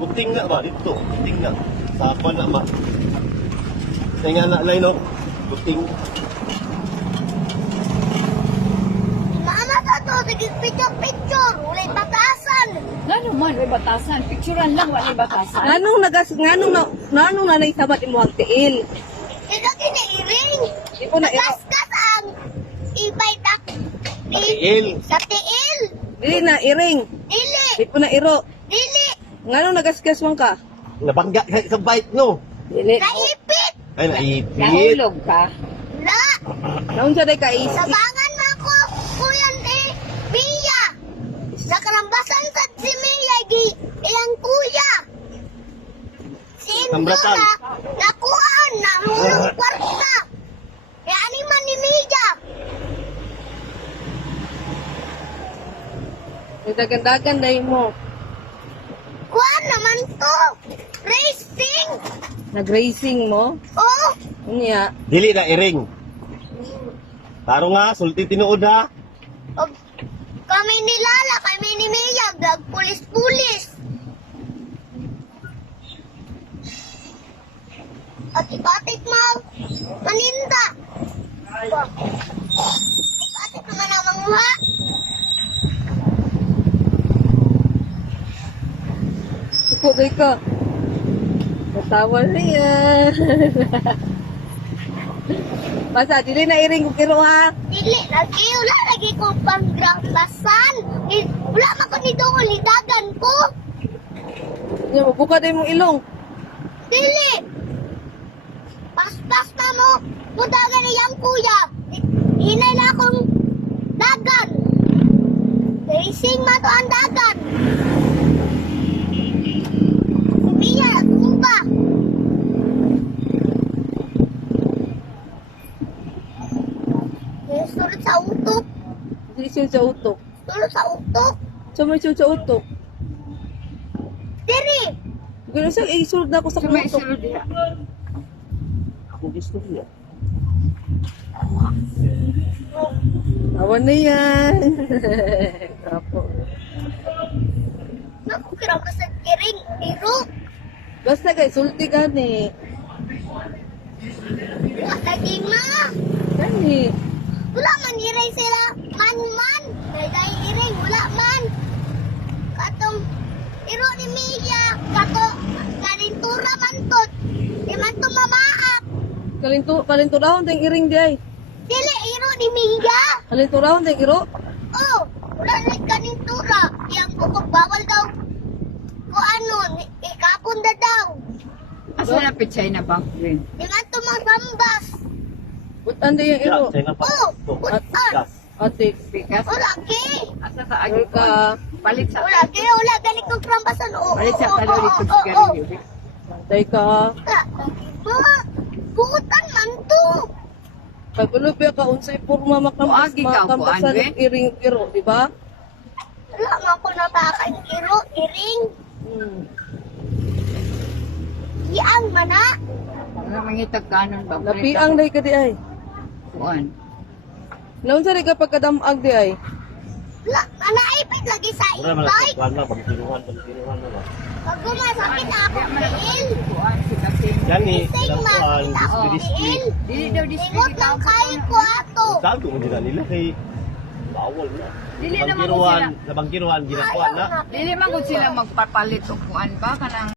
Buting nga ba dito? Buting nga. Sa ako na ba? Kaya nga na line, no? Buting. Mama sa to, picture. Ulay batasan. Ngano man, may batasan. Picturean lang, wala batasan. Nganong nanay sabat imo ang tiil? Ikaw kinairing. Di ko na iro. Nagasgas ang ibay tak. Tiil. Sa tiil. Dili na iring. Dili. Di ko na iro. Dili. Nganong nagasgas man ka? Nabangga ka sa bike, no? Dili. Naipit. Ay, naipit. Nahulog ka. Na. Naunsa day ka isi? Sabangan mo ako, kuyan Mia. Nakarambasan sa si Mia, ilang kuya. Si Kambratan. Indora, nakuhaan, nahulog kwarta. Kaya ani man ni Mia. Dagan-dagan day mo. Kuhaan naman to. Racing. Nag-racing mo? Oh, Unya. Dili na iring. Taro nga, sulti tinuod ha. og kami ni Lala, kami ni Mia, pulis-pulis. At ipatik mo, maninda. Ipatik naman ang mga. Suko day ka. Natawa na yan. Basta, dili na iring kung kiro ha. Dili, wala lagi ko panggrabasan. Wala man ko ni doon, lidagan ko. Nya mabuka day mong ilong. Dili. Pas-pas na mo, budagan niyang kuya. Hinay na akong dagan. Racing ma to ang dagan. Kumiya, kumba. Sulod sa utok. Dili siya sa utok. Sulod sa utok. Sumay siya sa utok. Diri. Gano'n siya, isulod na ako sa Sumay utok. sulod niya. Ako gusto niya. Awan na yan. Kapo. Naku, kira ko sa kiring. Iro. Basta kay sulti gani. Lagi na. Gani. Wala man iray sila. Man. Dahil iray, wala man. Katong iro ni Mia. Kato, karintura man to. Di man to mamaak. Kalinturahon tayong iring di ay. Dili, iro ni Mia. Kalinturahon tayong iro. Oh, wala na karintura. Yang bukog bawal daw. O ano, ikapon na daw. Asa na pichay na bank rin. Di man to masambas. Butan di yung iro. Siya nga pa. Oh, butan. Ate, Bigas. Wala ki. Asa sa agi ka. Palit sa Wala ki, wala galing kong trambasan. Oo, Palit sa oo, kalori oo, kung oo, oo. sigarilyo. Tay ka. Mga buutan man to. Kay pulupya ka unsay purma Muagi ka, makampasan kuan, ng iring iro, di ba? Wala man ko natakan iro, iring. Iyang mana. Ano mangitag kanon ba? Napiang day ka di ay. Kuan. Naunsa rin ka pagkadamag di ay. Wala, naipit lagi sa Mura man e-bike. ang na, pagkinuhan na ba? Pag gumasakit na ako tiil. Kuan si kasi. Yan eh, Sing ilang ma, kuhan, kita ako tiil. Dili daw display Ingot lang kayo ko ato. Tago mo nila nila kay bawal na. Dili naman ko Bangkiruhan, sila. sa bangkiruhan, ginakuha na. Dili man gud sila magpapalit og kuan ba kanang